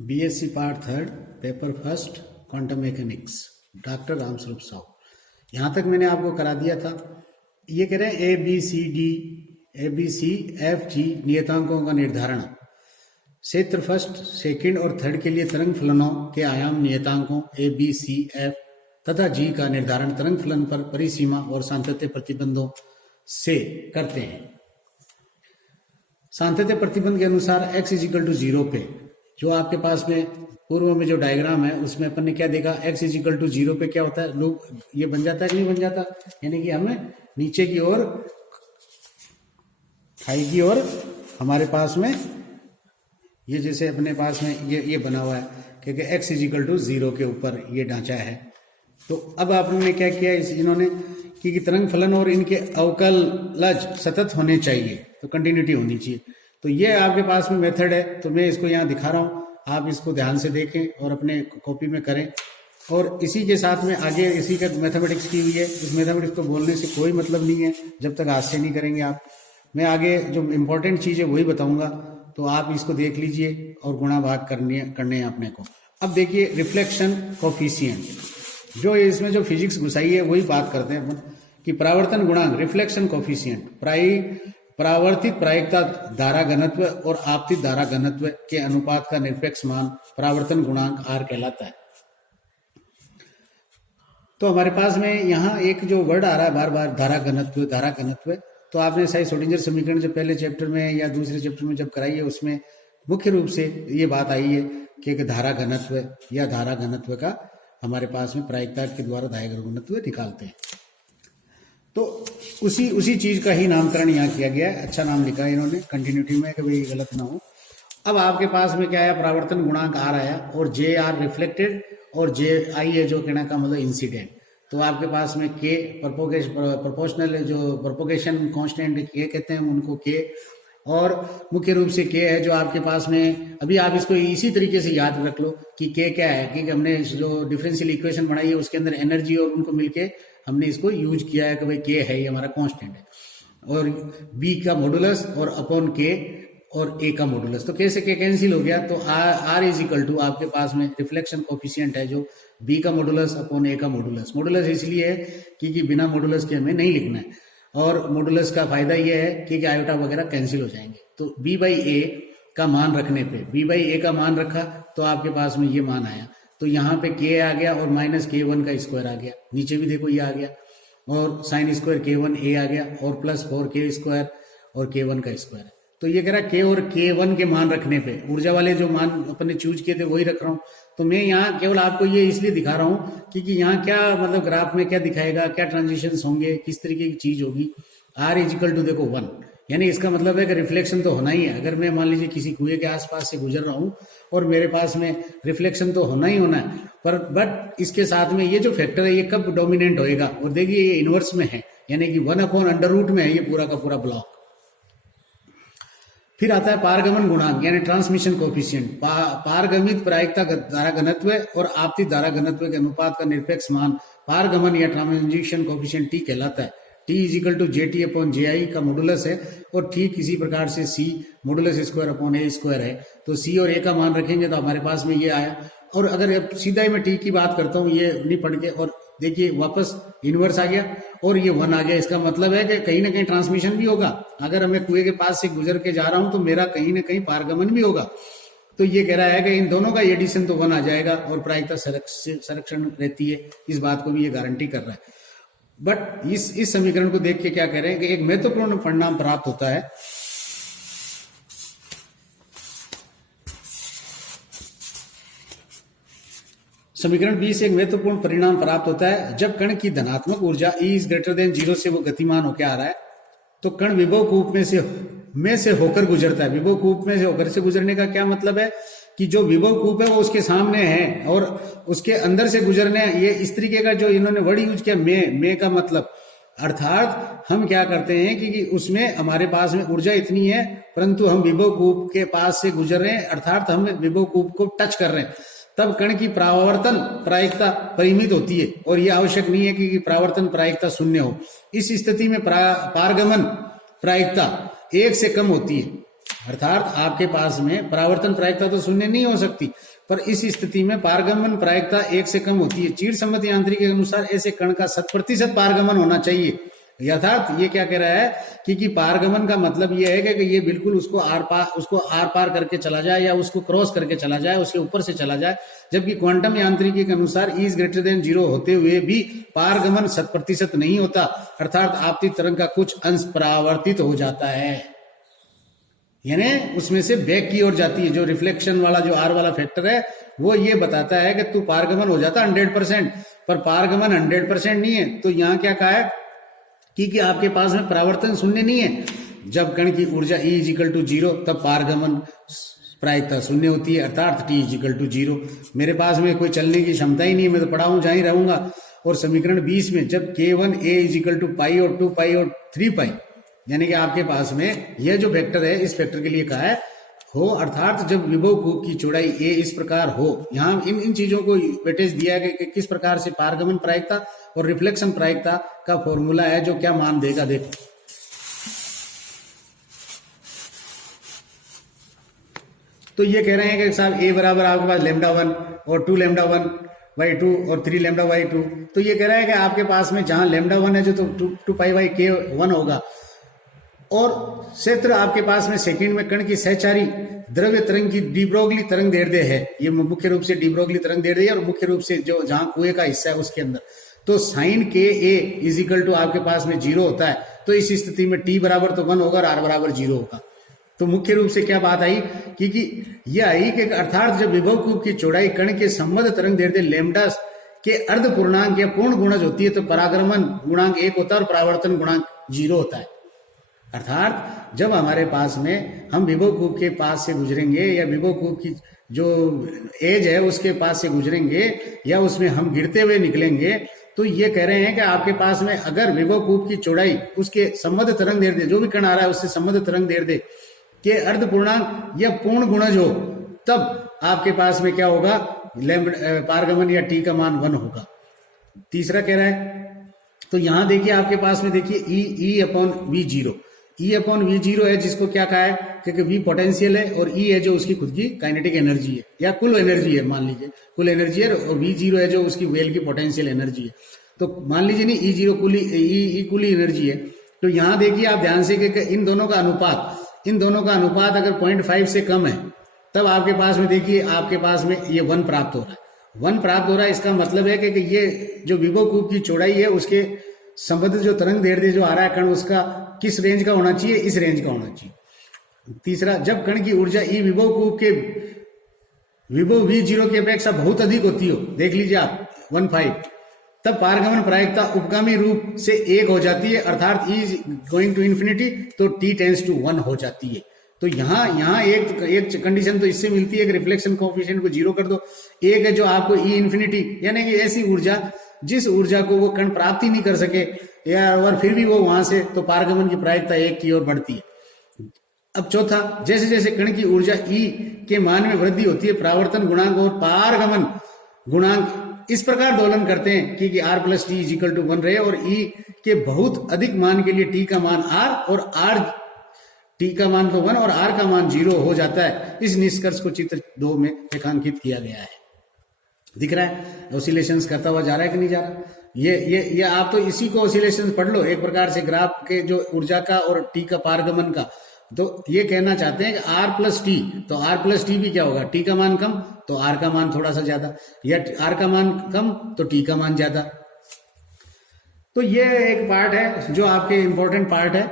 BSc part third paper first quantum mechanics doctor Ramswaroop Sahu. यहाँ तक मैंने आपको करा दिया था। ये कह रहे हैं A B C F G नियतांकों का निर्धारण। क्षेत्र फर्स्ट सेकंड और थर्ड के लिए तरंग फलनों के आयाम नियतांकों ए बी सी एफ तथा जी का निर्धारण तरंग फलन पर परिसीमा और सांतत्य प्रतिबंधों से करते हैं। सांतत्य प्रतिबंध के अनुसार x इजिकल टू 0 पे जो आपके पास में पूर्व में जो डायग्राम है उसमें अपन ने क्या देखा, x इजिकल टू 0 पे क्या होता है, लूप ये बन जाता है कि नहीं बन जाता, यानी कि हमें नीचे की ओर खाई की ओर हमारे पास में ये जैसे अपने पास में ये बना हुआ है क्योंकि x इजिकल टू 0 के ऊपर ये ढांचा है। तो अब आपने क्या किया, इन्होंने कि तरंग फलन और इनके अवकलज सतत होने चाहिए, तो कंटिन्यूटी होनी चाहिए। तो ये आपके पास में मेथड है, तो मैं इसको यहाँ दिखा रहा हूँ, आप इसको ध्यान से देखें और अपने कॉपी में करें। और इसी के साथ में आगे इसी का मैथमेटिक्स की हुई है। इस मैथमेटिक्स को बोलने से कोई मतलब नहीं है जब तक हाथ से नहीं करेंगे आप। मैं आगे जो इम्पोर्टेंट चीज़ है वही बताऊंगा, तो आप इसको देख लीजिए और गुणा भाग करने हैं अपने को। अब देखिए रिफ्लेक्शन कोफिशिएंट, जो इसमें जो फिजिक्स घुसाई है वही बात करते हैं अपन कि परावर्तन गुणांक रिफ्लेक्शन कोफिशिएंट परावर्तित प्रायिकता धारा घनत्व और आपतित धारा घनत्व के अनुपात का निरपेक्ष मान परावर्तन गुणांक आर कहलाता है। तो हमारे पास में यहाँ एक जो वर्ड आ रहा है बार बार धारा घनत्व, तो आपने शायद श्रोडिंगर समीकरण जो पहले चैप्टर में या दूसरे चैप्टर में जब कराई है उसमें मुख्य रूप से ये बात आई है कि धारा घनत्व या धारा घनत्व का हमारे पास में प्रायिकता के द्वारा धारा घनत्व निकालते हैं। तो उसी चीज का ही नामकरण यहाँ किया गया है। अच्छा नाम लिखा है इन्होंने कंटिन्यूटी में कि भाई गलत ना हो। अब आपके पास में क्या है, परावर्तन गुणांक आर आया और जे आर रिफ्लेक्टेड और जे आई है जो कहना का मतलब इंसिडेंट। तो आपके पास में के प्रोपोर्शनल जो प्रोपोगेशन कांस्टेंट के कहते हैं उनको के, और मुख्य रूप से के है जो आपके पास में अभी आप इसको इसी तरीके से याद रख लो कि के क्या है, कि हमने जो डिफरेंशियल इक्वेशन बनाई है उसके अंदर एनर्जी और उनको मिलके हमने इसको यूज किया है कि भाई के है ये हमारा कांस्टेंट है, और बी का मॉडुलस और अपॉन के और ए का मॉडुलस। तो के से के कैंसिल हो गया, तो आर इज इक्वल टू आपके पास में रिफ्लेक्शन कोफिशिएंट है जो बी का मॉडुलस अपॉन ए का मॉडुलस। मॉडुलस इसलिए है क्योंकि बिना मॉडुलस के हमें नहीं लिखना है, और मॉडुलस का फायदा यह है कि आयोटा वगैरह कैंसिल हो जाएंगे। तो बी बाई ए का मान रखने पे बी बाई ए का मान रखा तो आपके पास में ये मान आया। तो यहाँ पे के आ गया और माइनस के वन का स्क्वायर आ गया, नीचे भी देखो ये आ गया, और साइन स्क्वायर के वन ए आ गया और प्लस 4k स्क्वायर और के वन का स्क्वायर। तो ये कह रहा के और के वन के मान रखने पे ऊर्जा वाले जो मान अपने चूज किए थे वही रख रहा हूँ। तो मैं यहाँ केवल आपको ये इसलिए दिखा रहा हूँ क्योंकि यहाँ क्या मतलब ग्राफ में क्या दिखाएगा, क्या ट्रांजिशंस होंगे, किस तरीके की चीज होगी। आर इजिकल टू देखो 1, यानी इसका मतलब है कि रिफ्लेक्शन तो होना ही है। अगर मैं मान लीजिए किसी कुएं के आसपास से गुजर रहा हूँ और मेरे पास में रिफ्लेक्शन तो होना ही होना है, पर बट इसके साथ में ये जो फैक्टर है ये कब डोमिनेंट होएगा, और देखिए ये इनवर्स में है, यानी कि 1/√, में है ये पूरा का पूरा ब्लॉक। फिर आता है पारगमन गुणांक यानी ट्रांसमिशन कोफिशिएंट। पारगमित प्रायिकता धारा घनत्व और आपतित धारा घनत्व के अनुपात का निरपेक्ष मान पारगमन या ट्रांसमिशन कोफिशिएंट टी कहलाता है। T equal to J T upon J I का मॉडुलस है, और ठीक इसी प्रकार से C modulus square upon A square है। तो सी और ए का मान रखेंगे तो हमारे पास में ये आया। और अगर सीधा ही मैं टी की बात करता हूँ ये नहीं पढ़ के, और देखिए वापस इनवर्स आ गया और ये 1 आ गया। इसका मतलब है कि कहीं ना कहीं ट्रांसमिशन भी होगा। अगर मैं कुएं के पास से गुजर के जा रहा हूं तो मेरा कहीं ना कहीं पारगमन भी होगा। तो ये कह रहा है कि इन दोनों का एडिशन तो 1 आ जाएगा और प्रायिकता संरक्षण रहती है। इस बात को भी ये गारंटी कर रहा है। बट इस समीकरण को देख के क्या कह रहे हैं कि एक महत्वपूर्ण परिणाम प्राप्त होता है। समीकरण 20 से एक महत्वपूर्ण परिणाम प्राप्त होता है। जब कण की धनात्मक ऊर्जा E इज ग्रेटर देन 0 से वो गतिमान होकर आ रहा है, तो कण विभव कूप में से होकर गुजरता है। विभव कूप में से होकर से गुजरने का क्या मतलब है कि जो विभव कूप है वो उसके सामने है और उसके अंदर से गुजरने, ये इस तरीके का जो इन्होंने वर्ड यूज किया मे का मतलब, अर्थात हम क्या करते हैं कि उसमें हमारे पास में ऊर्जा इतनी है परंतु हम विभव कूप के पास से गुजर रहे हैं, अर्थात हम विभव कूप को टच कर रहे हैं। तब कण की परावर्तन प्रायिकता परिमित होती है, और यह आवश्यक नहीं है कि परावर्तन प्रायिकता 0 हो। इस स्थिति में पारगमन प्रायिकता 1 से कम होती है। अर्थात आपके पास में परावर्तन प्रायिकता तो शून्य नहीं हो सकती, पर इस स्थिति में पारगमन प्रायिकता 1 से कम होती है। चीड़ सम्मत यांत्रिकी के अनुसार ऐसे कण का 100% पारगमन होना चाहिए। अर्थात ये क्या कह रहा है कि पारगमन का मतलब ये है कि ये बिल्कुल उसको आर पार करके चला जाए या उसको क्रॉस करके चला जाए, उसके ऊपर से चला जाए। जबकि क्वांटम यांत्रिकी के अनुसार E > 0 होते हुए भी पारगमन 100% नहीं होता, अर्थात आपतित तरंग का कुछ अंश परावर्तित हो जाता है, यानी उसमें से बैक की ओर जाती है। जो रिफ्लेक्शन वाला जो आर वाला फैक्टर है वो ये बताता है कि तू पारगमन हो जाता 100%, पर पारगमन 100% नहीं है। तो यहाँ क्या कहा है कि आपके पास में परावर्तन शून्य नहीं है। जब कण की ऊर्जा E = 0 तब पारगमन प्रायिकता शून्य होती है, अर्थात T = 0। मेरे पास में कोई चलने की क्षमता ही नहीं है, मैं तो पड़ा हूं जहां ही रहूंगा। और समीकरण 20 में जब K1A = पाई और 2 पाई और 3 पाई, यानी कि आपके पास में यह जो वेक्टर है इस वेक्टर के लिए कहा है हो, अर्थात जब विभव कूप की चौड़ाई a इस प्रकार हो। यहाँ इन चीजों को वेटेज दिया है कि किस प्रकार से पारगमन प्रायिकता और रिफ्लेक्शन प्रायिकता का फॉर्मूला है जो क्या मान देगा। देखो तो ये कह रहे हैं कि साहब a बराबर आपके पास λ1 और 2 λ1/2 और 3 λ/2। तो ये कह रहा है कि आपके पास में जहां λ1 है जो तो 2 π/k1 होगा, और क्षेत्र आपके पास में सेकंड में कण की सहचारी द्रव्य तरंग की डी ब्रोगली तरंग दैर्ध्य है। ये मुख्य रूप से डी ब्रोगली तरंग दैर्ध्य है, और मुख्य रूप से जो जहां कुएं का हिस्सा है उसके अंदर। तो साइन Ka = आपके पास में 0 होता है। तो इस स्थिति में T बराबर तो 1 होगा और R बराबर 0 होगा। तो मुख्य रूप से क्या बात आई कि यह आई कि अर्थात जब विभव कूप की चौड़ाई कण के संबद्ध तरंग दैर्ध्य लैम्डा के अर्ध पूर्णांक या पूर्ण गुणज होती है तो परागमन गुणांक 1 होता है और परावर्तन गुणांक 0 होता है। अर्थात जब हमारे पास में हम विभव कूप के पास से गुजरेंगे या विभव कूप की जो एज है उसके पास से गुजरेंगे या उसमें हम गिरते हुए निकलेंगे, तो ये कह रहे हैं कि आपके पास में अगर विभव कूप की चौड़ाई उसके संबद्ध तरंग दैर्ध्य जो भी कण आ रहा है उससे संबद्ध तरंग दैर्ध्य के अर्ध पूर्णांक या पूर्ण गुणज हो, तब आपके पास में क्या होगा, पारगमन या टी का मान 1 होगा। तीसरा कह रहा है, तो यहां देखिए आपके पास में देखिए E/V0 E/V0 है, जिसको क्या कहा है क्योंकि V पोटेंशियल है और E है जो उसकी खुद की काइनेटिक एनर्जी है या कुल एनर्जी है, मान लीजिए कुल एनर्जी है, और V0 है जो उसकी वेल की पोटेंशियल एनर्जी है। तो मान लीजिए नहीं E0 कुल एनर्जी है। तो यहाँ देखिए आप ध्यान से कि इन दोनों का अनुपात अगर 0.5 से कम है तब आपके पास में देखिए आपके पास में ये 1 प्राप्त हो रहा है। इसका मतलब है कि ये जो विभव कूप की चौड़ाई है उसके संबद्ध जो तरंग दैर्ध्य जो आ रहा है कण उसका किस रेंज का होना चाहिए, इस रेंज का होना चाहिए। तीसरा, जब कण की ऊर्जा E विभव कूप के विभव V0 की अपेक्षा बहुत अधिक होती हो, देख लीजिए आप 1.5, तब पारगमन प्रायिकता उपगामी रूप से 1 हो जाती है, अर्थात E गोइंग टू इन्फिनिटी, तो T टेंड्स टू 1 हो जाती है। तो यहाँ एक कंडीशन तो इससे मिलती है कि रिफ्लेक्शन कोएफिशिएंट को 0 कर दो। एक है जो आपको E इन्फिनिटी, यानी कि ऐसी ऊर्जा जिस ऊर्जा को वो कण प्राप्त ही नहीं कर सके या और फिर भी वो वहां से, तो पारगमन की प्रायिकता 1 की ओर बढ़ती है। अब चौथा, जैसे जैसे कण की ऊर्जा E के मान में वृद्धि होती है, परावर्तन गुणांक और पारगमन गुणांक इस प्रकार दोलन करते हैं कि R+T = 1 रहे और E के बहुत अधिक मान के लिए T का मान R और T का मान तो 1 और R का मान 0 हो जाता है। इस निष्कर्ष को चित्र 2 में रेखांकित किया गया है। दिख रहा है ऑसिलेशंस करता हुआ जा रहा है कि नहीं जा रहा। ये आप तो इसी को ऑसिलेशंस पढ़ लो एक प्रकार से, ग्राफ के जो ऊर्जा का और T का पारगमन का। तो ये कहना चाहते हैं कि R+T, तो R+T भी क्या होगा, T का मान कम तो R का मान थोड़ा सा ज्यादा, या R का मान कम तो T का मान ज्यादा। तो ये एक पार्ट है जो आपके इंपॉर्टेंट पार्ट है।